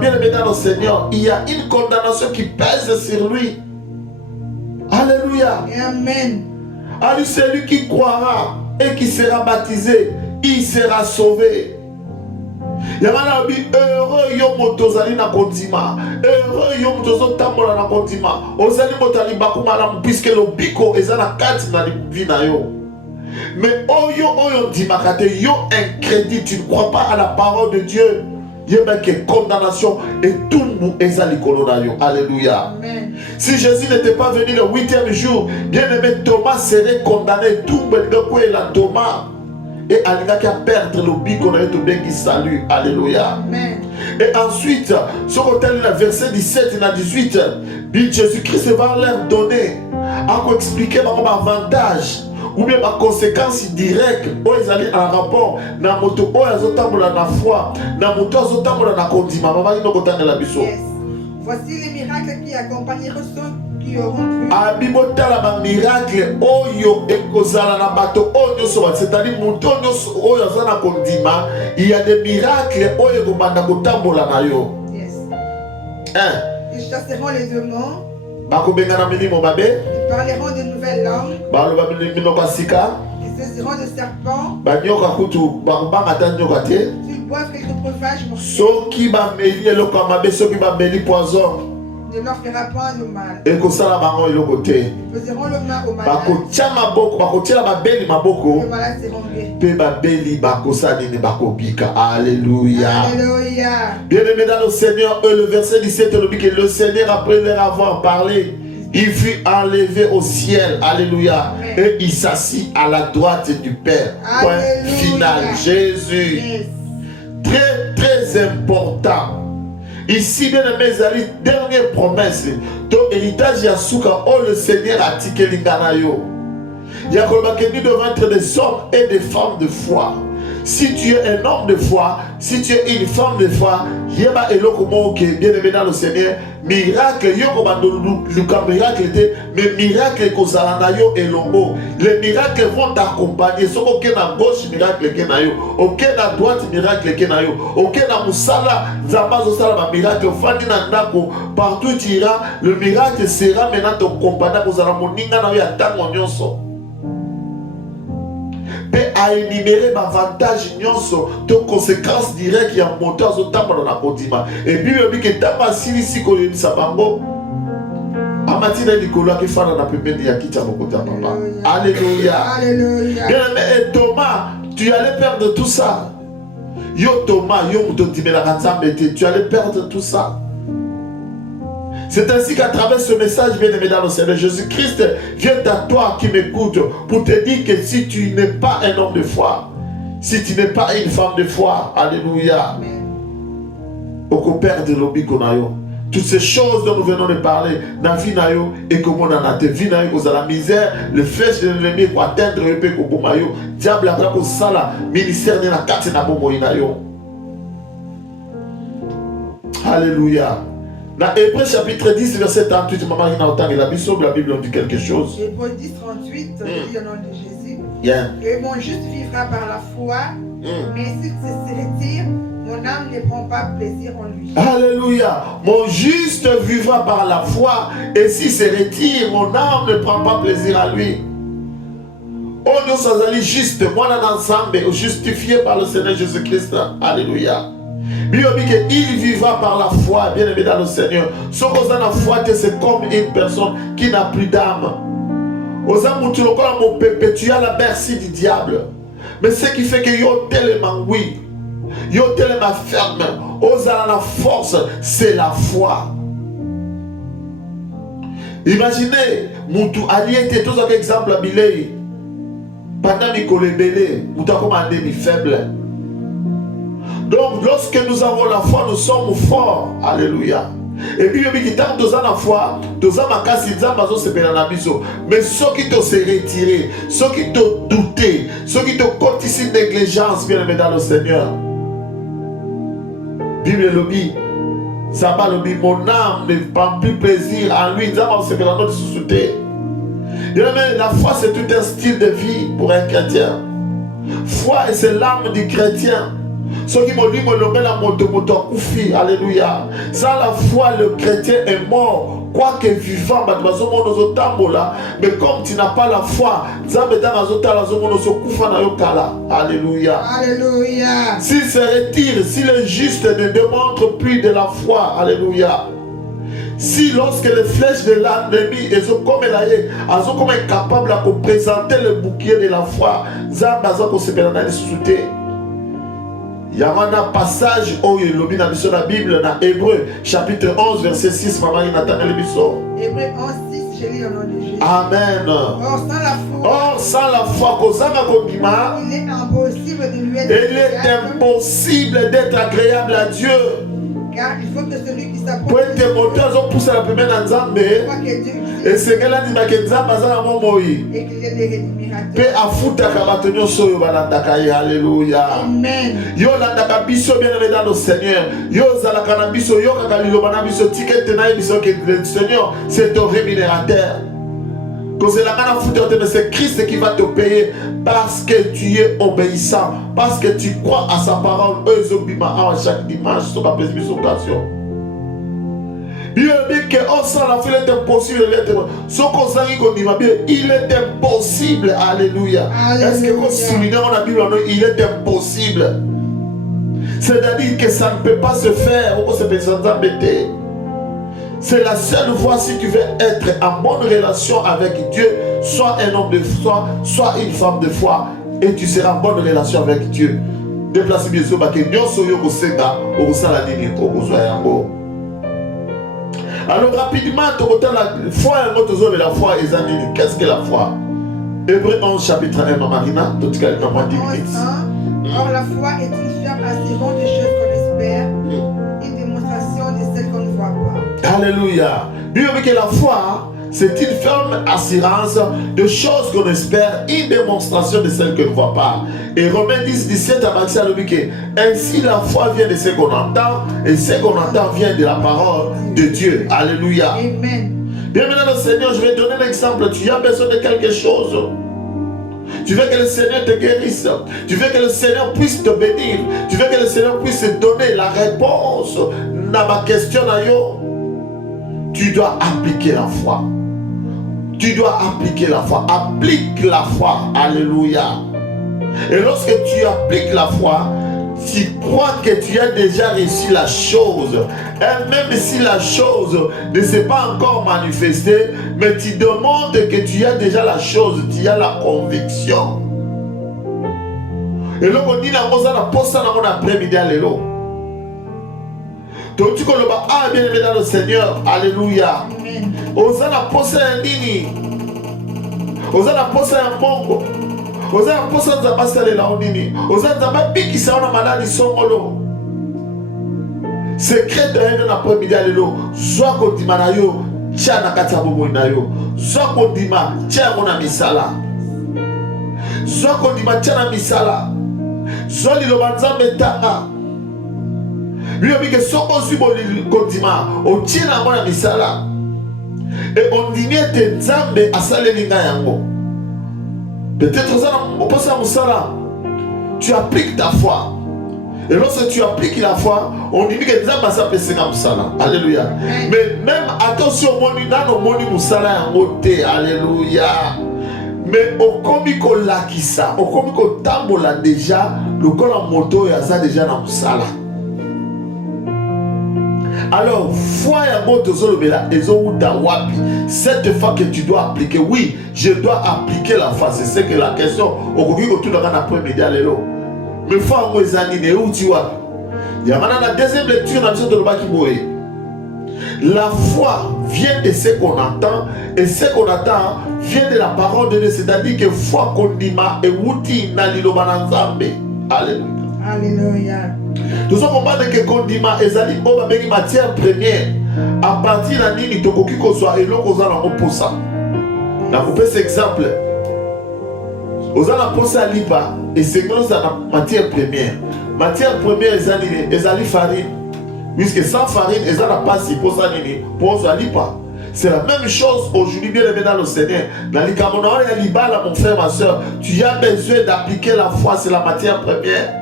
Bien Seigneur, il y a une condamnation qui pèse sur lui. Alléluia. Amen. Allez, celui qui croira et qui sera baptisé, il sera sauvé. Yamana bi heureux yo motozali na kontima, heureux yo motozo tambola na kontima. Ozali motali bakumala puisque le biko ezana kati na vie na yo. Mais oyo dimakate yo incrédit, tu ne crois pas à la parole de Dieu. Il y a une condamnation et tout le monde est à l'école. Alléluia. Amen. Si Jésus n'était pas venu le 8e jour, bien aimé, Thomas serait condamné. Tout le monde est là, Thomas. Et Alina qui a perdu le bic, on a eu tout bien qui salue. Alléluia. Amen. Et ensuite, sur le verset 17 et 18, Jésus-Christ va leur donner, à expliquer l'avantage ou bien ma conséquence directe, ils allaient en rapport, na moto, ils ont la foi, na moto, ils ont la condima. Yes. Voici les miracles qui accompagneront ceux qui auront cru. Abibotala ba miracle oyo ekozala na bato oyo so c'est-à-dire moto oyo azana condima, il y a des miracles oyo kobanda kotambola na yo. Yes. Ils chasseront les démons. Ils parleront de nouvelles langues. Ils saisiront de serpents. S'ils boivent quelques breuvages mortels, ne leur fera point de mal. Ils poseront le main aux malades. Les malades seront guéris. Alléluia. Alléluia. Bien-aimés dans le Seigneur, le verset 17, le Seigneur, après leur avoir parlé, il fut enlevé au ciel. Alléluia. Amen. Et il s'assit à la droite du Père. Point final. Jésus. Yes. Très, très important. Ici, bien aimés, dernière promesse. Ton héritage Yasuka, oh le Seigneur a tiqué l'inganayo. Yakoba que nous devons être des hommes et des femmes de foi. Si tu es un homme de foi, si tu es une femme de foi, yeba eloko moke bien aimé dans le Seigneur, miracle yoko bando luka miracle mais miracle kozala na yo elongo. Les miracles vont t'accompagner. Soko ke na gauche miracle ke na yo, ok na droite miracle ke na yo, ok na musala zambazo sala ba miracle fandi na ndako partout tu iras, le miracle sera maintenant ton compagnon kozala moninga na yo ya tango nyonso. À énumérer l'avantage nyonso de conséquences directes ya moto azotambola na kodima et puis yobi ke tamba silisi ko yebisa bango amatina likolo akifana na pembeni ya kiti ya mokota papa. Alléluia. Alléluia. Et Thomas, tu allais perdre tout ça. Yo Thomas, yo moto dimela nzambe te, tu allais perdre tout ça. C'est ainsi qu'à travers ce message, bien-aimé dans le Seigneur, Jésus-Christ vient à toi qui m'écoute pour te dire que si tu n'es pas un homme de foi, si tu n'es pas une femme de foi, alléluia, au père de l'obi konayo, toutes ces choses dont nous venons de parler, dans vie nayo et comme on en a te vie nayo, cause la misère, le flèche de l'ennemi pour atteindre le paix au bomayo, diable après pour ça la ministère de la carte na bomo inayo. Alléluia. Dans Hébreux chapitre 10, verset 38, maman il a autant que la Bible on dit quelque chose. Hébreux 10, 38, je lis au nom de Jésus. Yeah. Et mon juste vivra par la foi, mais s'il se retire, mon âme ne prend pas plaisir en lui. Alléluia. Mon juste vivra par la foi, et s'il se retire, mon âme ne prend pas plaisir à lui. Oh, nous sommes allés juste, moi ensemble, justifié par le Seigneur Jésus-Christ. Alléluia. Il vivra par la foi, bien aimé dans le Seigneur. Ce qu'on a la foi, c'est comme une personne qui n'a plus d'âme. Aux âmes, tu le perpétuer la merci du diable. Mais ce qui fait que yo tellement oui, yo tellement ferme, aux âmes la force, c'est la foi. Imaginez, Moutou allié était tous un exemple à Bilei. Pendant Nicolas Belé, Moutou a commandé des faibles. Donc, lorsque nous avons la foi, nous sommes forts. Alléluia. Et puis, il dit, tant que nous avons la foi, nous avons la foi. Mais ceux qui te se retiré, ceux qui te douté, ceux qui te cotisent négligence, bien aimé dans le Seigneur. Bible le dit, ça va le dire, mon âme ne prend plus plaisir en lui. Nous avons se faire notre sous-souté. La foi, c'est tout un style de vie pour un chrétien. Foi, c'est l'âme du chrétien. Ceux qui m'ont dit, la moto, alléluia. Sans la foi, le chrétien est mort. Quoique vivant, mais comme tu n'as pas la foi, alléluia. Alléluia. S'il se retire, si le juste ne démontre plus de la foi, alléluia. Si lorsque les flèches de l'ennemi sont comme incapables de présenter le bouclier de la foi, il y a un passage où il y a dans la Bible, dans Hébreu, chapitre 11, verset 6. Hébreu 11, 6, je lis au nom de Jésus. Amen. Or, sans la foi, il est impossible d'être agréable à Dieu. Car il faut que celui qui s'approche pour être monté aux poussé la première nzambe et c'est que là dit que nzambe azala momo yi et qu'il est le rémunérateur pe afuta ka batonyo soyo balandaka ye. Alléluia. Amen. Yo landaka biso bien aimé dans le Seigneur. Yo zalaka na biso yo kaka liloba na biso ticket na biso que le Seigneur c'est ton rémunérateur. Mais c'est Christ qui va te payer parce que tu es obéissant, parce que tu crois à sa parole. Chaque dimanche, sur la occasion. Il dit que sans la foi, il est impossible. Il est impossible. Alléluia. Est-ce que vous soulignez dans la Bible, il est impossible. C'est-à-dire que ça ne peut pas se faire. C'est la seule voie si tu veux être en bonne relation avec Dieu, soit un homme de foi, soit une femme de foi, et tu seras en bonne relation avec Dieu. Déplace bien sûr, parce que nous sommes alors rapidement, la foi et la foi, qu'est-ce que la foi? Hébreu 11, chapitre 1, Marina, tout ce qu'elle a dit. Or la foi est une ferme assurance des choses qu'on espère, une démonstration de celles qu'on ne voit pas. Alléluia. Dieu veut que la foi, c'est une ferme assurance de choses qu'on espère, une démonstration de celles qu'on ne voit pas. Et Romains 10, 17 à Maxime le dit que ainsi la foi vient de ce qu'on entend, et ce qu'on entend vient de la parole de Dieu. Alléluia. Amen. Bien maintenant, le Seigneur, je vais donner l'exemple. Tu as besoin de quelque chose. Tu veux que le Seigneur te guérisse. Tu veux que le Seigneur puisse te bénir. Tu veux que le Seigneur puisse te donner la réponse à ma question. Tu dois appliquer la foi. Tu dois appliquer la foi. Applique la foi. Alléluia. Et lorsque tu appliques la foi, tu crois que tu as déjà reçu la chose. Et même si la chose ne s'est pas encore manifestée, mais tu demandes que tu as déjà la chose, tu as la conviction. Et là, on dit la poste dans mon après-midi, alléluia. Donc tu connais pas, ah bien aimé dans le Seigneur, alléluia. Osa la poste un nini. Osa la poste un mongo. Osa la poste un zabasale la onini. Osa zababi qui s'en a malade songolo. Secret de un après-midi alléluia. Soit qu'on dit manayo, tia na katia bobo inayo. Soit qu'on dit ma, tia mona misala. Soit qu'on dit ma, tia na misala. Soit li lobanza betanga. Lui a dit que son consumo continua au tien à mon misala et on dit que Nzambe a salé l'inga yango. Peut-être ça on passe à musala. Tu appliques ta foi. Et lorsque tu appliques la foi, on dit que Nzambe a salé l'inga musala. Alléluia. Mais même attention moni nano moni musala yango te. Alléluia. Mais au komiko lakisa, au komiko tambola déjà, le corps en moto ya ça déjà na musala. Alors, foi et moto zolobela ezouda wapi. Cette fois que tu dois appliquer, oui, je dois appliquer la foi. C'est ce que la question. Okoki ko tout dans l'après-midi alelo. Mais foi ngo ezani ne uti wapi. Ya mana la deuxième lecture na biso toloba ki boye. La foi vient de ce qu'on entend et ce qu'on attend vient de la parole de Dieu. C'est-à-dire que foi kondima et uti na liloba na Nzambe. Alléluia. Alléluia. Tout ça comprendre que condiment ezali bo ba bengi matière première à partir de nini tokoki ko soit eloko za na pour ça. Na couper cet exemple. Ozala posa lipa et c'est grâce à la matière première. Matière première ezali farine. Puisque sans farine, ezala pas si posa nini pour ça lipa. C'est la même chose aujourd'hui, bien aimé dans le Seigneur. Dans les Camerounais, il y a l'ibala, mon frère, ma soeur. Tu as besoin d'appliquer la foi, c'est la matière première.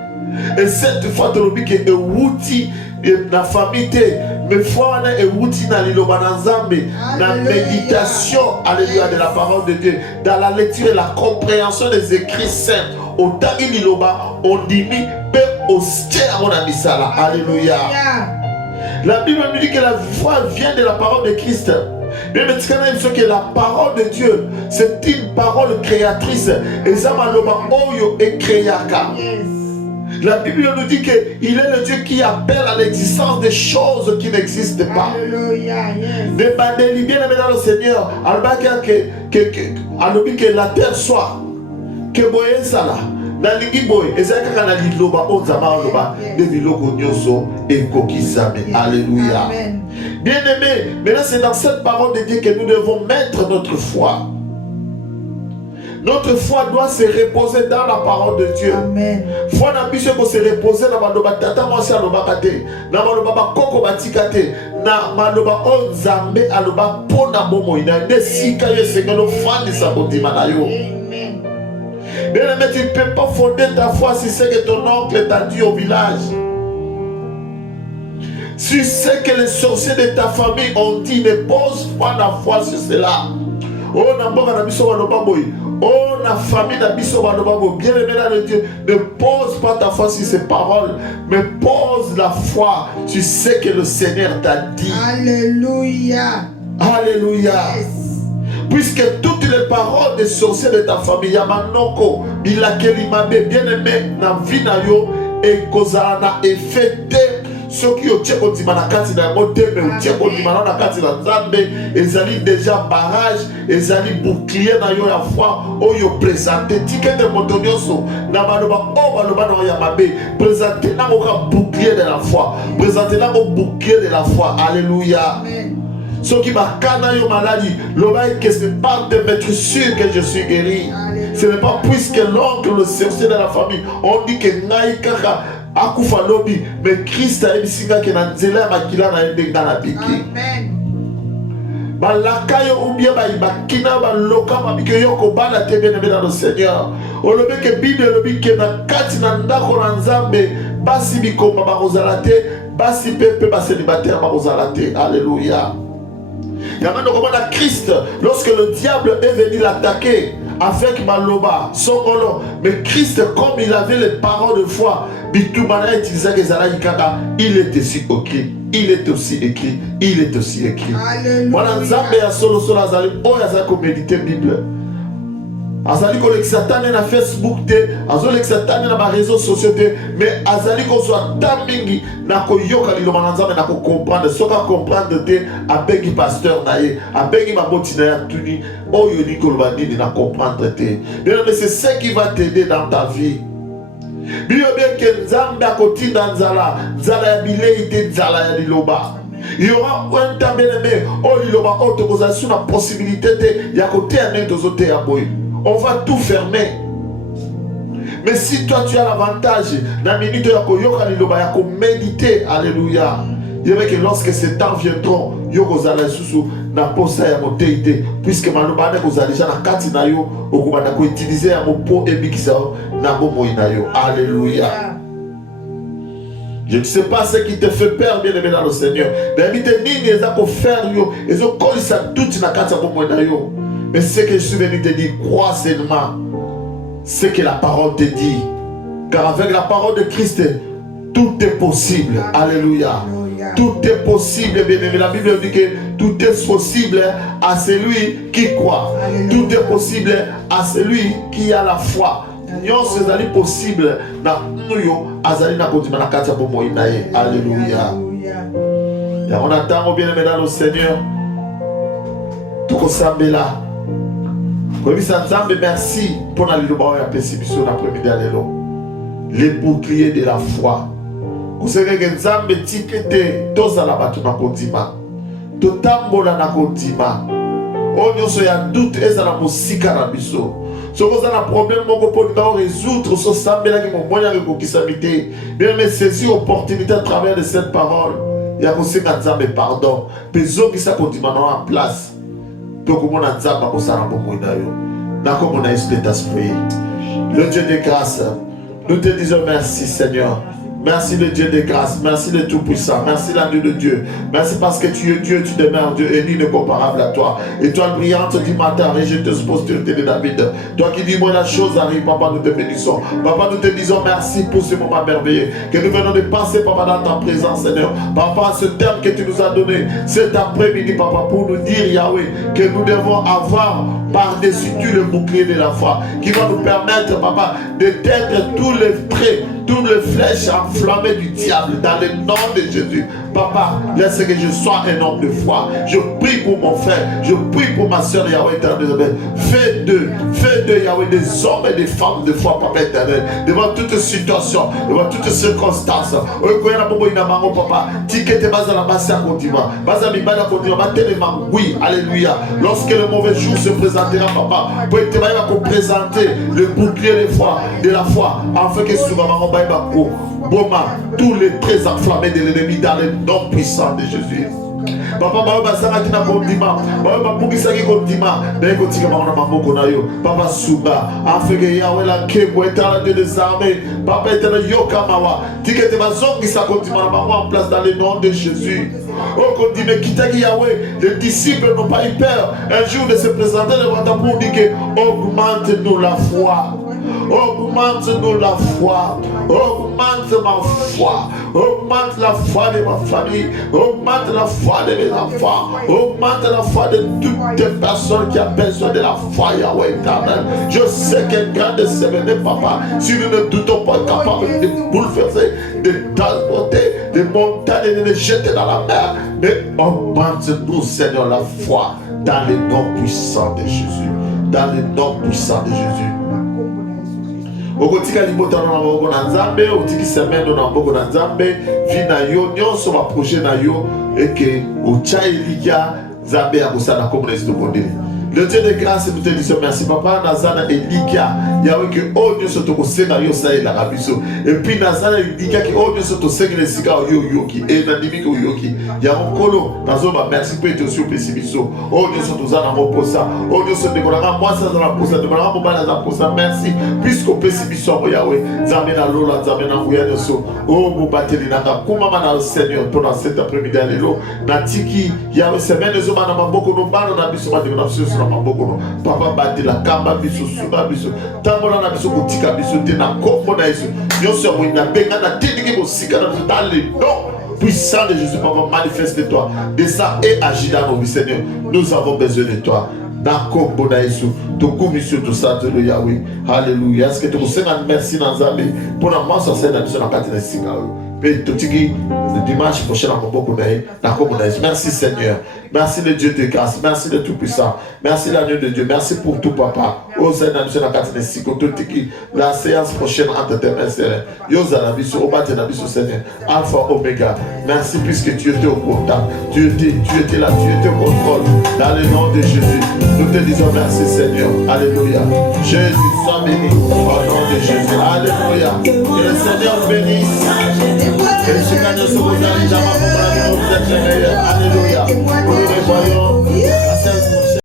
Et cette fois, tu as oublié que le outil de la famille, mais foi, on a un outil dans la méditation, alléluia, de la parole de Dieu, dans la lecture et la compréhension des écrits saints. Au tagi liloba, on dit, peu au stère, on a mis ça là. Alléluia. La Bible nous dit que la foi vient de la parole de Christ. Mais maintenant, que la parole de Dieu, c'est une parole créatrice. Et ça, oyo est créaka. La Bible nous dit qu'il est le Dieu qui appelle à l'existence des choses qui n'existent pas. Demandez-lui bien aimé dans le Seigneur. Que la terre soit. Que boye ça là. Nalingi boy, ezaka kana liloba onzama loba de biloko nyoso et kokisame. Alléluia. Bien-aimé, maintenant c'est dans cette parole de Dieu que nous devons mettre notre foi. Notre foi doit se reposer dans la parole de Dieu. Amen. Foi n'a plus se reposer dans maloba tata mwasi aloba kate, na maloba bakoko batikate, na maloba onzambe aloba pona bomo ina desika yesengelo fandi sa botima na yo. Bien-aimé, tu ne peux pas fonder ta foi si c'est que ton oncle t'a dit au village. Si c'est que les sorciers de ta famille ont dit, ne pose pas la foi sur cela. Oh, n'amboka na biso baloba boy. Oh, na famille na biso baloba boy. Bien-aimé dans le Dieu, ne pose pas ta foi sur ces paroles, mais pose la foi sur ce que le Seigneur t'a dit. Alléluia. Alléluia. Yes. Puisque toutes les paroles des sorciers de ta famille, Yamanoko, Bilakelimabe, bien-aimé, na vie na yo, et kozana effecté. Ceux qui ont tiré au Dimanakati dans le monde, mais au tiré au Dimanakati dans le Zambé, ils allaient déjà barrage, ils allaient bouclier dans la foi, où ils ont présenté, ticket de motonioso, n'a pas de yamabe, présenté dans le bouclier de la foi, présenté dans le bouclier de la foi. Alléluia. Amen. Ceux qui m'ont yo maladie, l'oreille que c'est pas de m'être sûr que je suis guéri. Alléluia. Ce n'est pas puisque l'oncle, le sorcier de la famille, on dit que Naïkaka, akufa lobi, mais Christ a ebisinga ke na nzela makila na yende dans la biki. Amen. Balakayo ou bien bakina baloka mabike yoko bala te bien dans le Seigneur. Olobe ke Bible lobi ke na kati na ndako na Nzambe basi bikomba bakozala te, basi pepe baselibatere bakozala te. Alléluia. Yamano komona Christ, lorsque le diable est venu l'attaquer avec Maloba, Songolo, mais Christ, comme il avait les paroles de foi, il est aussi écrit, il est aussi écrit, il est aussi écrit. Voilà, Nzambe ya solo solo azali, oh yazali ko méditer Bible. Azali ko l'exatane na Facebook te, azali l'exatane na ba réseaux sociaux te, mais azali ko soit tamingi na ko yoka liloba na Nzambe na ko comprendre, soka comprendre te abengi pasteur na ye, abengi maboti na ya tuni, oh yoni ko loba nini na comprendre te. Bien mais c'est ce qui va t'aider dans ta vie. Bien que Nzambe akotinda nzala, nzala ya bilei te nzala ya liloba. Il y aura un temps bien aimé, oh liloba, oh te posa sur la possibilité de ya kote anen tozote ya boy. On va tout fermer. Mais si toi tu as l'avantage, dans la minute de méditer, alléluia. Il y avait que lorsque ces temps viendront, yoko zala susu na posa ya moteite, puisque malobane ko déjà na kati na yo, okubana ko utiliser ya mopo ebikisa na bomo ina yo. Alléluia. Je ne sais pas ce qui te fait peur, bien aimé dans le Seigneur. D'habiter nini ezako faire yo, ezo kolisa tout na kati ya bomo ina yo. Mais ce que je suis venu te dire, crois seulement ce que la parole te dit. Car avec la parole de Christ, tout est possible. Alléluia. Tout est possible, bien aimé. La Bible dit que tout est possible à celui qui croit. Alléluia. Tout est possible à celui qui a la foi. Nyon c'est possible na nuyo azali na kotima na kati ya bomo inaye. Alléluia. Et on attend bien aimé dans le Seigneur. Tout comme là. Merci pour la liloba ya pesibiso na premier dernier. les boucliers de la foi. Kusenge nzambe tikete tozala batu na kondima. Totambola na kondima. Onyoso ya doute ezala musika na biso. Si vous avez un problème, vous pouvez résoudre ce sambela qui m'a moyen de kokisabité. Bien mais saisir l'opportunité à travers de cette parole. Il y a aussi un nzambe pardon. Peso qui ça continue en place. Pour que mon nzambe ko sala bomo na yo. Na ko mon esprit. Le Dieu de grâce. Nous te disons merci Seigneur. Merci le Dieu de grâce, merci le Tout-Puissant, merci l'agneau de Dieu. Merci parce que tu es Dieu, tu demeures Dieu et nul n'est comparable à toi. Étoile brillante du matin, rejeteuse postérité de David. Toi qui dis moi la chose arrive, papa, nous te bénissons. Papa, nous te disons merci pour ce moment merveilleux. Que nous venons de passer, papa, dans ta présence, Seigneur. Papa, ce terme que tu nous as donné cet après-midi, papa, pour nous dire, Yahweh, que nous devons avoir par-dessus tout le bouclier de la foi, qui va nous permettre, papa, d'éteindre tous les traits, toutes les flèches enflammées du diable dans le nom de Jésus. Papa, laisse que je sois un homme de foi. Je prie pour mon frère, je prie pour ma soeur Yahweh éternel. Fais d'eux Yahweh des hommes et des femmes de foi, papa éternel. Devant toute situation, devant toute circonstance. Papa, oui, alléluia. Lorsque le mauvais jour se présentera, papa, pour te présenter le bouclier de la foi, afin que souvent Boma, tous les traits enflammés de l'ennemi dans le nom puissant de Jésus. Papa, Papa Souba, afin que Yahweh la Kebo, éternel Dieu des armées, Papa éternel Yokamawa, Tikete Bazon qui s'accomplira en place dans le nom de Jésus. Oh, continue, quitte Yahweh, les disciples n'ont pas eu peur un jour de se présenter devant ta pour dire que augmente-nous la foi. Augmente-nous la foi. Augmente ma foi. Augmente la foi de ma famille. Augmente la foi de mes enfants. Augmente la foi de toutes les personnes qui ont besoin de la foi, Yahweh éternel. Je sais qu'un grand de sévéné, papa, si nous ne doutons pas capables de bouleverser, de transporter des montagnes et de les jeter dans la mer, mais augmente-nous, Seigneur, la foi dans le nom puissant de Jésus. Dans le nom puissant de Jésus. Okotika libota na maboko na Nzambe, otiki semendo na maboko na Nzambe, vi na yo nyonso ba projet na yo eke ocha Elia Nzambe akosala comme les tokondeli. Le Dieu de grâce, nous te disons merci papa. Nazana Elika, Yahweh que oh Dieu se te conseille na yo ça et la rabiso. Et puis Nazana Elika qui oh Dieu se te conseille les sika yo yoki et na dimi ko yoki. Yahweh kolo nazoba merci pour être sur pessibiso. Oh Dieu se te zana moposa. Oh Dieu se te konanga moi ça zana posa. De konanga mobala za posa. Merci puisque pessibiso mo Yahweh. Zamena lola zamena kuya so. Oh mo bateli nanga kuma mana Seigneur pendant cet après-midi alelo. Na tiki Yahweh semaine zo mana maboko no bana na biso ma de na biso. Papa bati la kamba biso suba biso tambola na biso kotika biso te na kombo na Yesu nyonso mo ina benga na tindiki ko sika na biso dans le nom puissant de Jésus. Papa manifeste-toi de ça et agis dans nos vies Seigneur. Nous avons besoin de toi na kombo na Yesu to commission to santo le Yahweh. Alléluia. Est-ce que tu sais merci dans Nzambe pour la mort sur cette biso na katina sika le dimanche prochain merci Seigneur. Merci le Dieu de grâce. Merci le Tout-Puissant. Merci l'agneau de Dieu. Merci pour tout papa. La séance prochaine entre tes mains Seigneur. Seigneur. Alpha Omega. Merci puisque tu étais au contact. Tu étais là. Tu étais au contrôle. Dans le nom de Jésus. Nous te disons merci Seigneur. Alléluia. Jésus soit béni. Au nom de Jésus. Alléluia. Que le Seigneur bénisse. Que le Seigneur se vous arrive dans ma Alléluia. Nous les voyons.